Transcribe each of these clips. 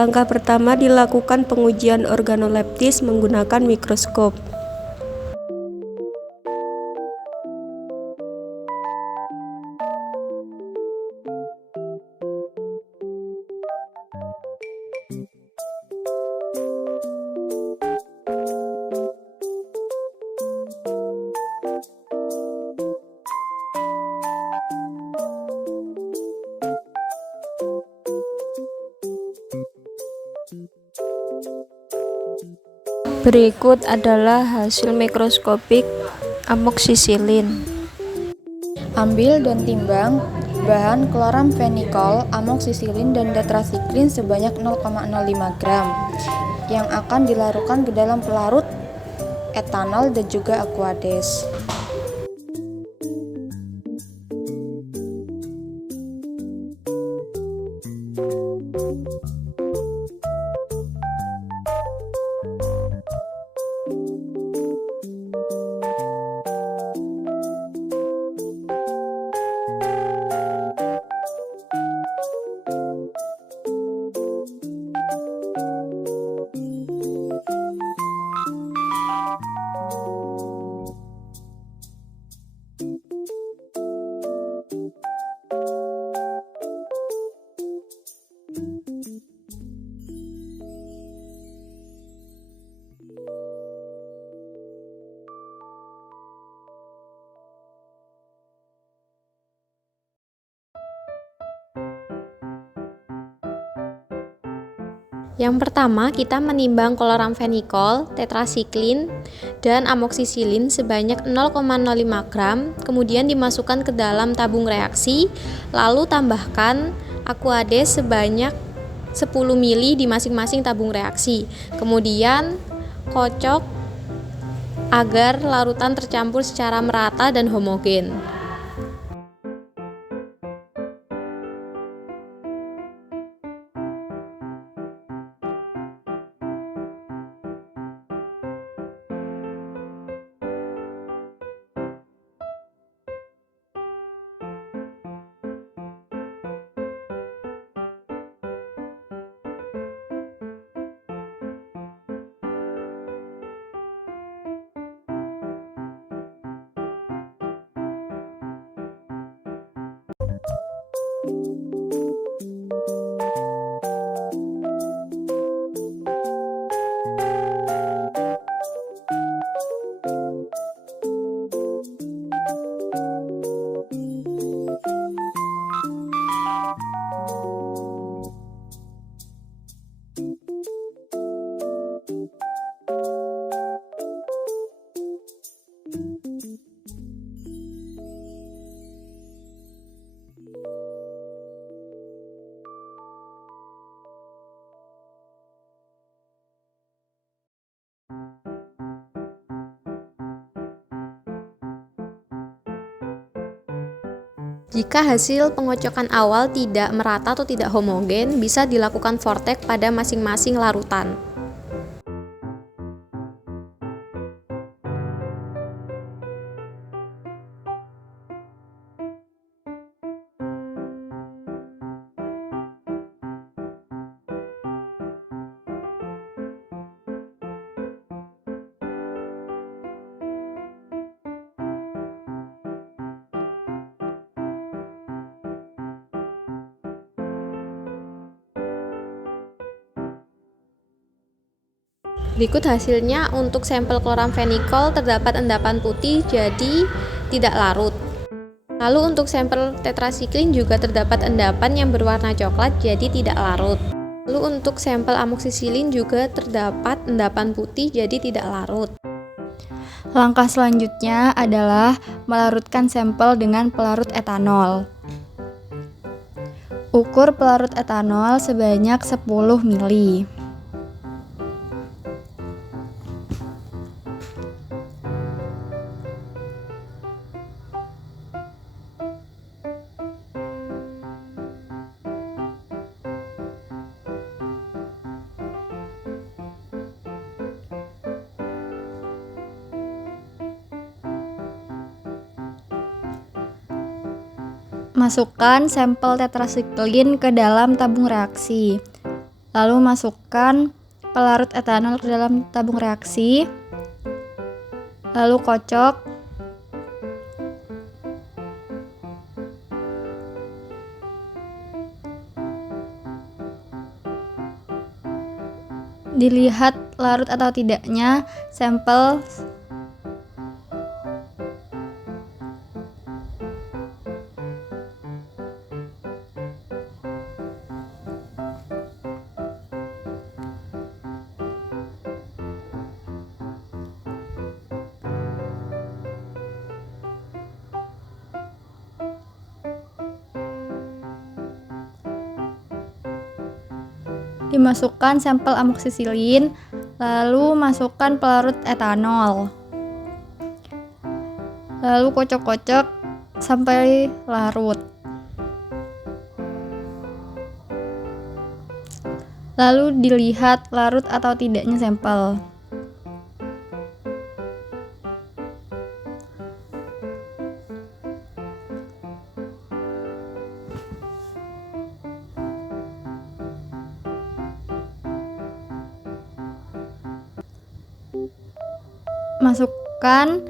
Langkah pertama dilakukan pengujian organoleptis menggunakan mikroskop. Berikut adalah hasil mikroskopik amoksisilin. Ambil dan timbang bahan kloramfenikol, amoksisilin, dan tetrasiklin sebanyak 0,05 gram yang akan dilarutkan ke dalam pelarut etanol dan juga Aquades. Yang pertama, kita menimbang kloramfenikol, tetrasiklin, dan amoksisilin sebanyak 0,05 gram, kemudian dimasukkan ke dalam tabung reaksi, lalu tambahkan Aquades sebanyak 10 ml di masing-masing tabung reaksi. Kemudian kocok agar larutan tercampur secara merata dan homogen. Jika hasil pengocokan awal tidak merata atau tidak homogen, bisa dilakukan vortex pada masing-masing larutan. Berikut hasilnya. Untuk sampel kloramfenikol terdapat endapan putih jadi tidak larut. Lalu untuk sampel tetrasiklin juga terdapat endapan yang berwarna coklat jadi tidak larut. Lalu untuk sampel amoksisilin juga terdapat endapan putih jadi tidak larut. Langkah selanjutnya adalah melarutkan sampel dengan pelarut etanol. Ukur pelarut etanol sebanyak 10 ml. Masukkan sampel tetrasiklin ke dalam tabung reaksi. Lalu masukkan pelarut etanol ke dalam tabung reaksi. Lalu kocok. Dilihat larut atau tidaknya sampel. Dimasukkan sampel amoksisilin, lalu masukkan pelarut etanol. Lalu kocok-kocok sampai larut. Lalu dilihat larut atau tidaknya sampel. Masukkan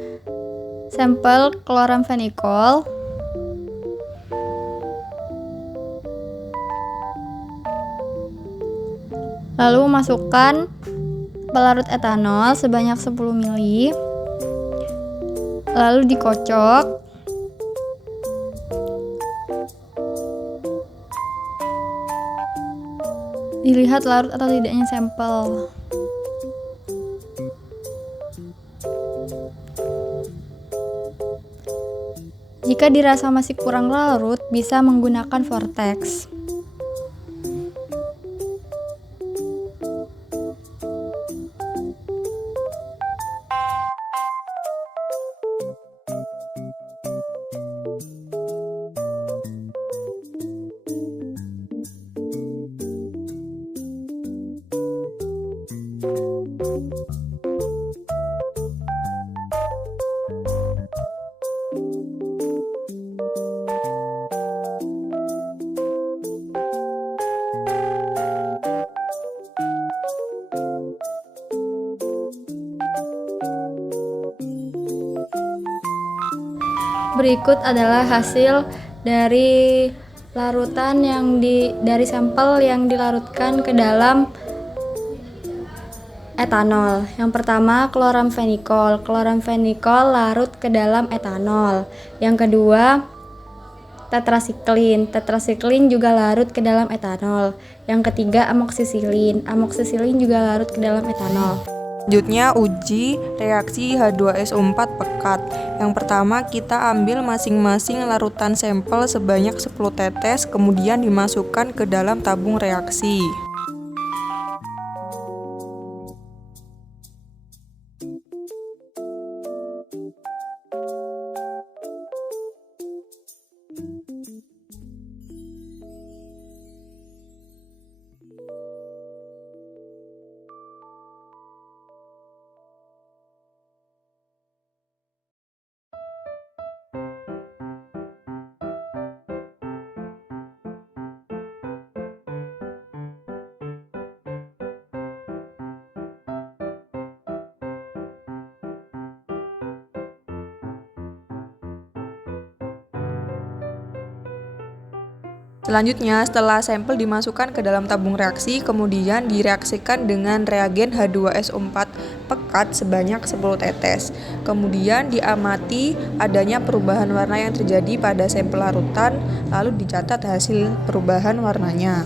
sampel kloramfenikol. Lalu masukkan pelarut etanol sebanyak 10 ml. Lalu dikocok. Dilihat larut atau tidaknya sampel. Jika dirasa masih kurang larut, bisa menggunakan vortex. Berikut adalah hasil dari larutan dari sampel yang dilarutkan ke dalam etanol. Yang pertama, kloramfenikol. Kloramfenikol larut ke dalam etanol. Yang kedua, tetrasiklin. Tetrasiklin juga larut ke dalam etanol. Yang ketiga, amoksisilin. Amoksisilin juga larut ke dalam etanol. Selanjutnya uji reaksi H2SO4 pekat. Yang pertama kita ambil masing-masing larutan sampel sebanyak 10 tetes, kemudian dimasukkan ke dalam tabung reaksi. Selanjutnya, setelah sampel dimasukkan ke dalam tabung reaksi, kemudian direaksikan dengan reagen H2SO4 pekat sebanyak 10 tetes. Kemudian diamati adanya perubahan warna yang terjadi pada sampel larutan, lalu dicatat hasil perubahan warnanya.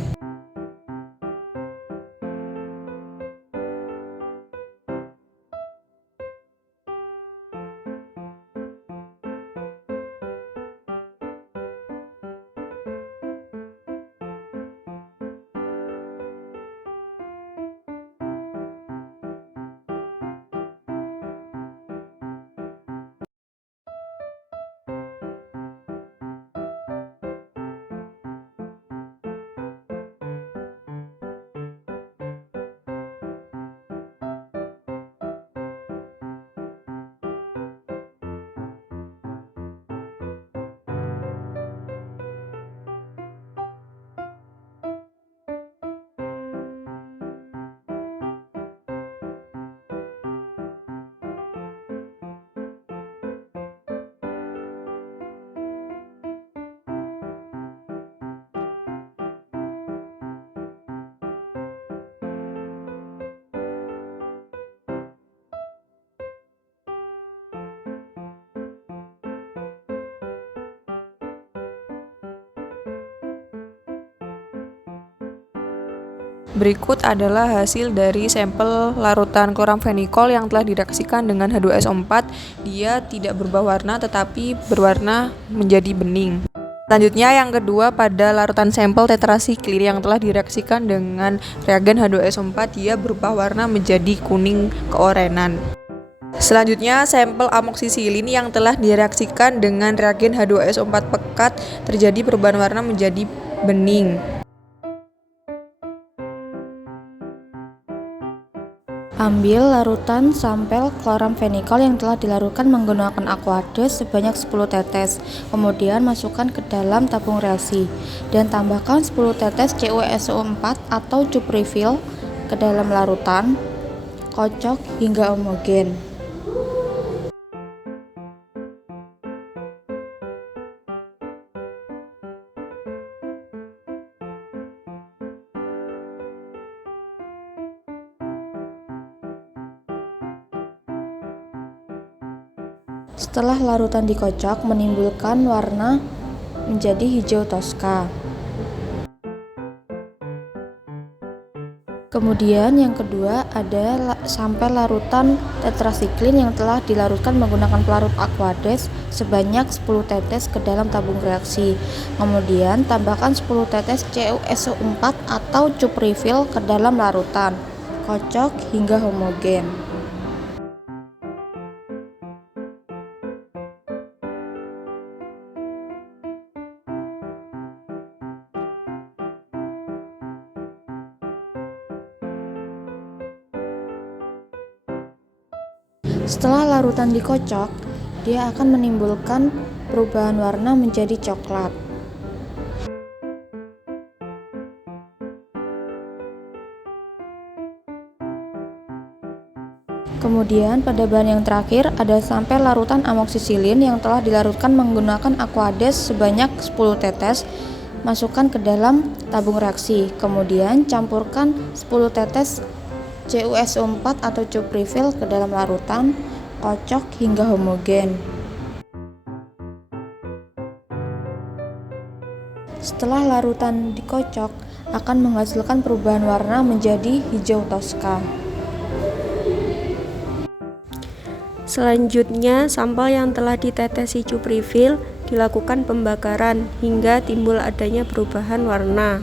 Berikut adalah hasil dari sampel larutan kloramfenikol yang telah direaksikan dengan H2SO4. Dia tidak berubah warna tetapi berwarna menjadi bening. Selanjutnya yang kedua, pada larutan sampel tetrasiklin yang telah direaksikan dengan reagen H2SO4, dia berubah warna menjadi kuning keorenan. Selanjutnya, sampel amoksisilin yang telah direaksikan dengan reagen H2SO4 pekat terjadi perubahan warna menjadi bening. Ambil larutan sampel kloramfenikol yang telah dilarutkan menggunakan aquades sebanyak 10 tetes. Kemudian masukkan ke dalam tabung reaksi dan tambahkan 10 tetes CuSO4 atau cup refill ke dalam larutan. Kocok hingga homogen. Setelah larutan dikocok, menimbulkan warna menjadi hijau toska. Kemudian yang kedua ada sampel larutan tetrasiklin yang telah dilarutkan menggunakan pelarut aquades sebanyak 10 tetes ke dalam tabung reaksi. Kemudian tambahkan 10 tetes CuSO4 atau cup refill ke dalam larutan. Kocok hingga homogen. Setelah larutan dikocok, dia akan menimbulkan perubahan warna menjadi coklat. Kemudian pada bahan yang terakhir ada sampel larutan amoksisilin yang telah dilarutkan menggunakan aquades sebanyak 10 tetes. Masukkan ke dalam tabung reaksi. Kemudian campurkan 10 tetes CuSO4 atau cup refill ke dalam larutan. Kocok hingga homogen. Setelah larutan dikocok, akan menghasilkan perubahan warna menjadi hijau toska. Selanjutnya, sampel yang telah ditetesi cup refill dilakukan pembakaran hingga timbul adanya perubahan warna.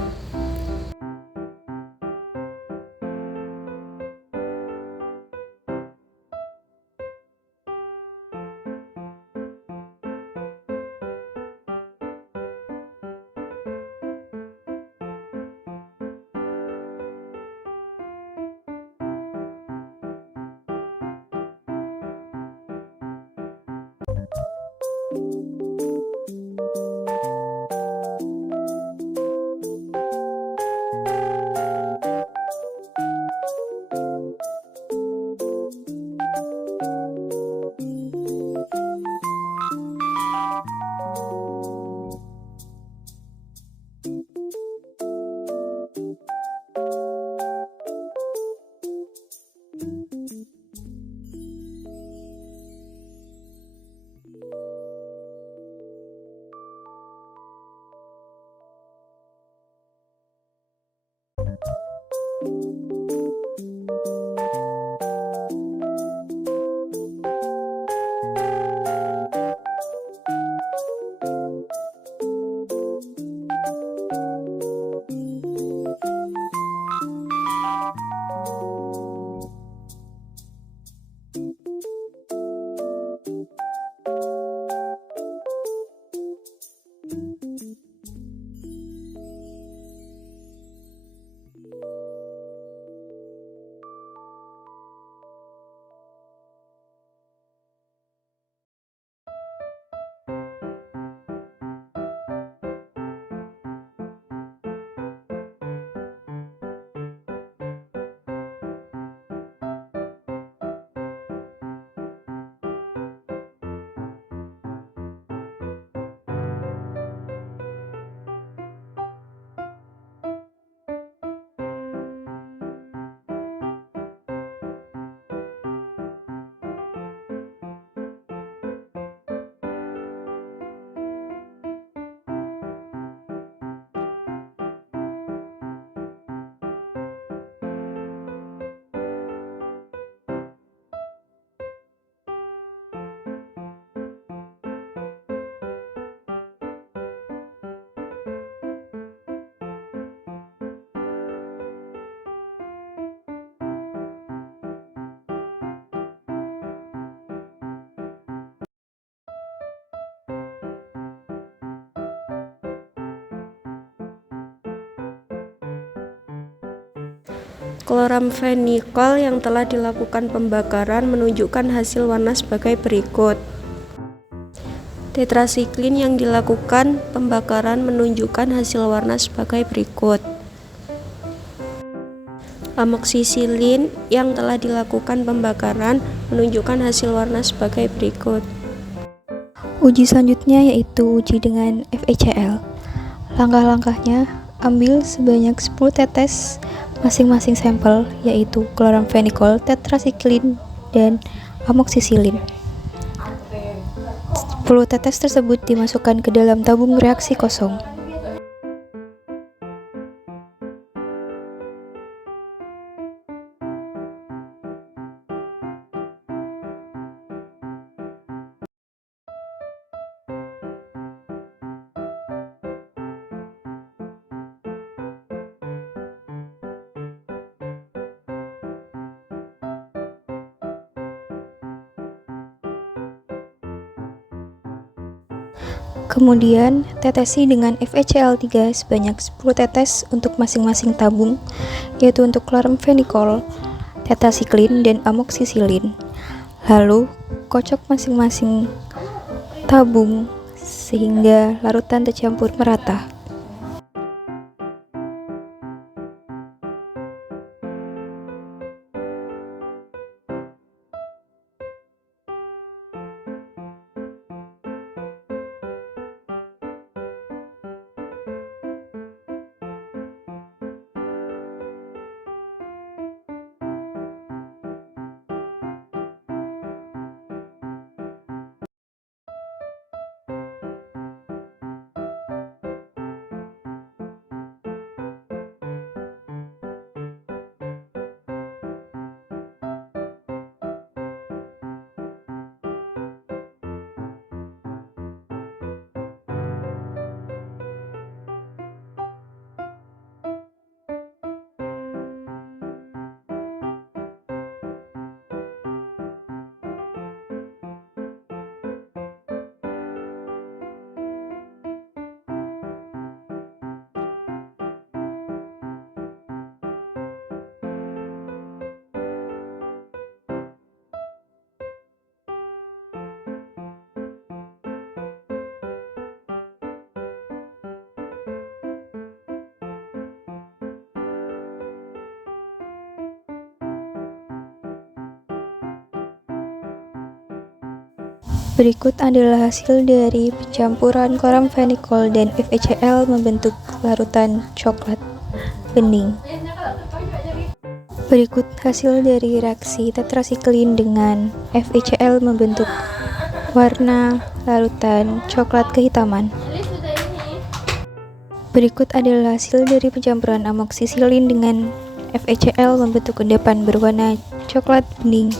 Kloramfenikol yang telah dilakukan pembakaran menunjukkan hasil warna sebagai berikut. Tetrasiklin yang dilakukan pembakaran menunjukkan hasil warna sebagai berikut. Amoksisilin yang telah dilakukan pembakaran menunjukkan hasil warna sebagai berikut. Uji selanjutnya yaitu uji dengan FeCl. Langkah-langkahnya, ambil sebanyak 10 tetes masing-masing sampel, yaitu kloramfenikol, tetrasiklin, dan amoksisilin. 10 tetes tersebut dimasukkan ke dalam tabung reaksi kosong. Kemudian, tetesi dengan FeCl3 sebanyak 10 tetes untuk masing-masing tabung, yaitu untuk kloramfenikol, tetrasiklin, dan amoksisilin. Lalu, kocok masing-masing tabung sehingga larutan tercampur merata. Berikut adalah hasil dari pencampuran kloramfenikol dan FeCl membentuk larutan coklat bening. Berikut hasil dari reaksi tetrasiklin dengan FeCl membentuk warna larutan coklat kehitaman. Berikut adalah hasil dari pencampuran amoksisilin dengan FeCl membentuk endapan berwarna coklat bening.